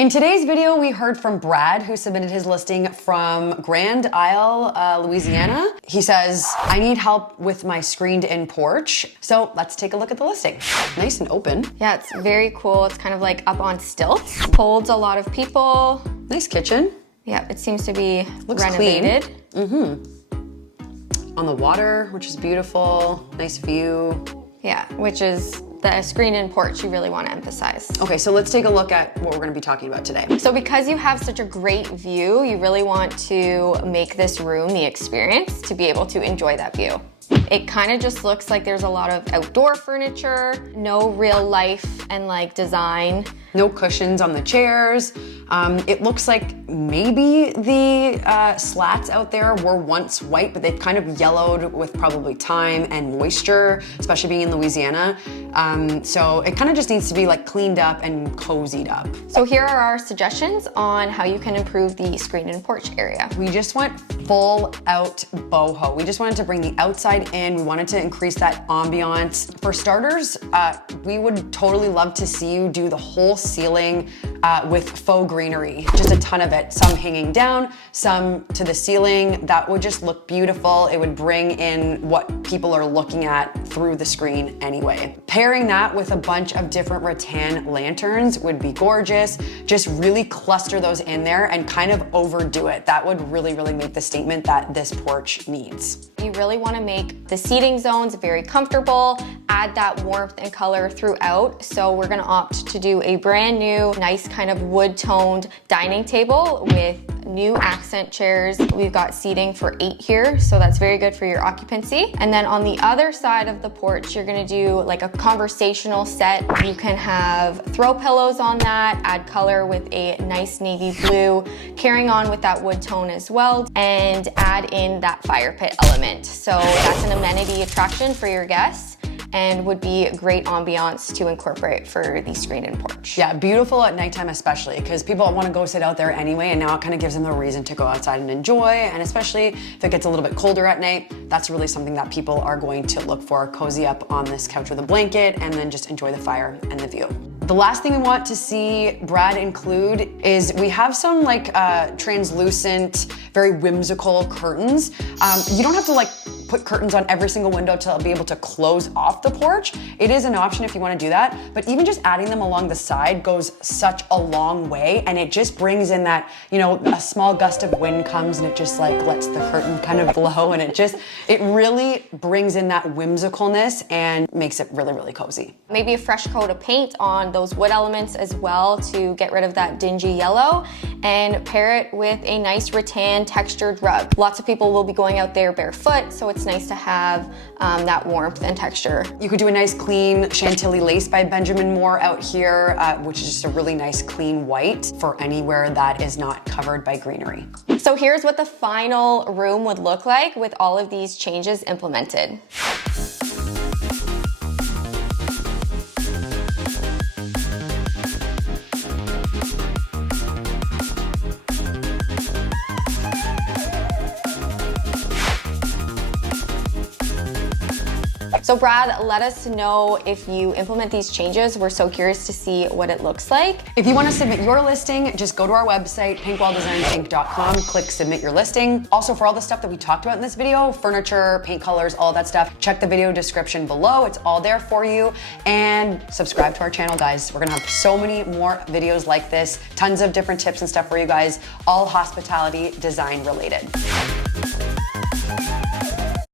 In today's video, we heard from Brad, who submitted his listing from Grand Isle, Louisiana. He says, I need help with my screened-in porch. So let's take a look at the listing. Nice and open. Yeah, it's very cool. It's kind of like up on stilts. Holds a lot of people. Nice kitchen. Yeah, it seems to be Looks renovated. Clean. On the water, which is beautiful. Nice view. Yeah, which is the screened-in porch you really want to emphasize. Okay, so let's take a look at what we're going to be talking about today. So because you have such a great view, you really want to make this room the experience to be able to enjoy that view. It kind of just looks like there's a lot of outdoor furniture, no real life and like design. No cushions on the chairs. It looks like maybe the slats out there were once white, but they've kind of yellowed with probably time and moisture, especially being in Louisiana. So it kind of just needs to be like cleaned up and cozied up. So here are our suggestions on how you can improve the screened-in porch area. We just went full out boho. We just wanted to bring the outside in. We wanted to increase that ambiance. For starters, we would totally love to see you do the whole ceiling with faux greenery, just a ton of it. Some hanging down, some to the ceiling. That would just look beautiful. It would bring in what people are looking at through the screen anyway. Pairing that with a bunch of different rattan lanterns would be gorgeous. Just really cluster those in there and kind of overdo it. That would really, really make the statement that this porch needs. You really want to make the seating zones very comfortable, add that warmth and color throughout. So we're going to opt to do a brand new, nice kind of wood-toned dining table with new accent chairs. We've got seating for 8 here, so that's very good for your occupancy. And then on the other side of the porch, you're gonna do like a conversational set. You can have throw pillows on that, add color with a nice navy blue, carrying on with that wood tone as well, and add in that fire pit element. So that's an amenity attraction for your guests and would be a great ambiance to incorporate for the screened-in porch. Yeah, beautiful at nighttime especially, because people want to go sit out there anyway, and now it kind of gives them a reason to go outside and enjoy, and especially if it gets a little bit colder at night, that's really something that people are going to look for. Cozy up on this couch with a blanket, and then just enjoy the fire and the view. The last thing we want to see Brad include is we have some like translucent, very whimsical curtains. You don't have to like put curtains on every single window to be able to close off the porch. It is an option if you want to do that, but even just adding them along the side goes such a long way, and it just brings in that, you know, a small gust of wind comes and it just like lets the curtain kind of blow, and it really brings in that whimsicalness and makes it really, really cozy. Maybe a fresh coat of paint on those wood elements as well to get rid of that dingy yellow, and pair it with a nice rattan textured rug. Lots of people will be going out there barefoot, so it's nice to have that warmth and texture. You could do a nice clean Chantilly lace by Benjamin Moore out here, which is just a really nice clean white for anywhere that is not covered by greenery. So here's what the final room would look like with all of these changes implemented. So Brad, let us know if you implement these changes. We're so curious to see what it looks like. If you want to submit your listing, just go to our website, pinkwalldesigns.com, click submit your listing. Also, for all the stuff that we talked about in this video, furniture, paint colors, all that stuff, check the video description below. It's all there for you. And subscribe to our channel, guys. We're gonna have so many more videos like this, tons of different tips and stuff for you guys, all hospitality design related.